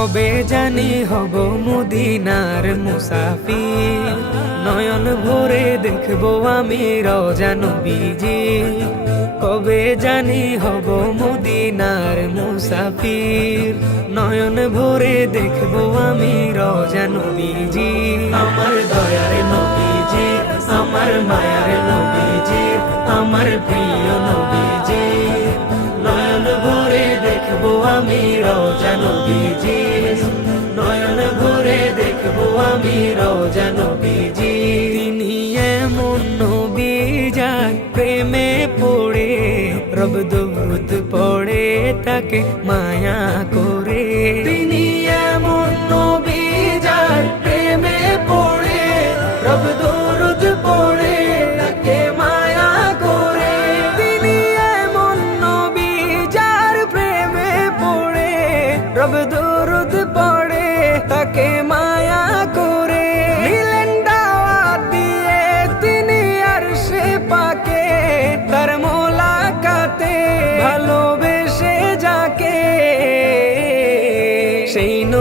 কবে জানি হব মুদিনার মুসাফির? নয়ন ভরে দেখব আমি রজান বিজি কবে জানি হব মুদিনার মুসাফির? নয়ন ভরে দেখব আমি রজান বিজি আমার দয়ার নবীজি, আমার মায়ার নবীজি, আমার প্রিয় নবীজি। নয়ন ভরে দেখব আমি রোজা নবীজি। নয়ন ভরে দেখব আমি রোজা নবীজি। তিনি এমন নবী যার প্রেমে পড়ে রব দুরুদ পড়ে তাকে মায়া করে। তিনি এমন নবী যার প্রেমে পড়ে রব দুরুদ পড়ে তাকে মায়া করে। তিনি এমন নবী যার প্রেমে পড়ে রব দুরুদ পড়ে তাকে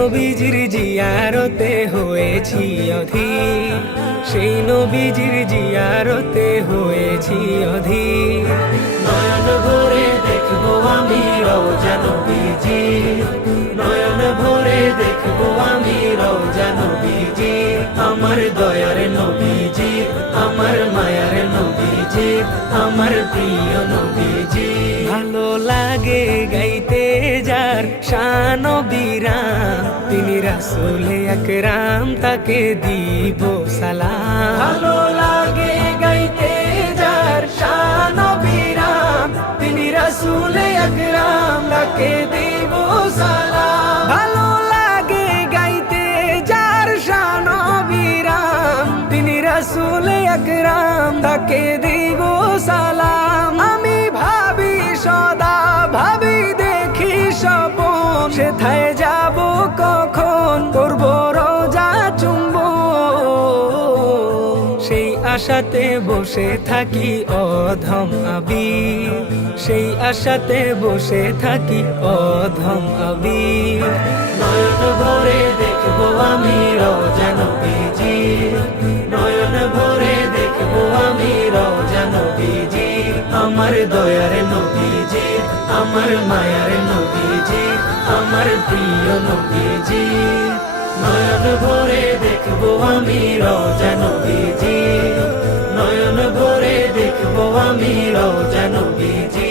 নবীজির জিয়ারতে হয়েছি অধীর। সেই নবীজির জিয়ারতে হয়েছি অধীর। নয়ন ভরে দেখব আমি রওজা নবীজি নয়ন ভরে দেখব আমি রওজা নবীজি আমার দয়ার নবীজি আমার মায়ার নবীজি আমার প্রিয় নবীজি যার শান বিরাম তিনি রাসুলে একরাম তাকে দিব সালাম। ভালো লাগে গাইতে যার শান বিরাম তিনি রাসুলে একরাম তাকে দিব সালাম। ভালো লাগে গাইতে যার শান বিরাম তিনি রাসুলে একরাম তাকে দিব যাব কখন? করব রোজা চুম্ব। সেই আশাতে বসে থাকি অধম আবি। সেই আশাতে বসে থাকি অধম আবি। নয়ন ভরে দেখব আমি রোজা নবীজি। নয়ন ভরে দেখব আমি রোজা নবীজি। আমার দয়ার নবীজি, আমার মায়ার নবীজি, আমার প্রিয় নবীজি। নয়ন ভরে দেখব আমি রোজা নবীজি। নয়ন ভরে দেখব আমি রোজা নবীজি।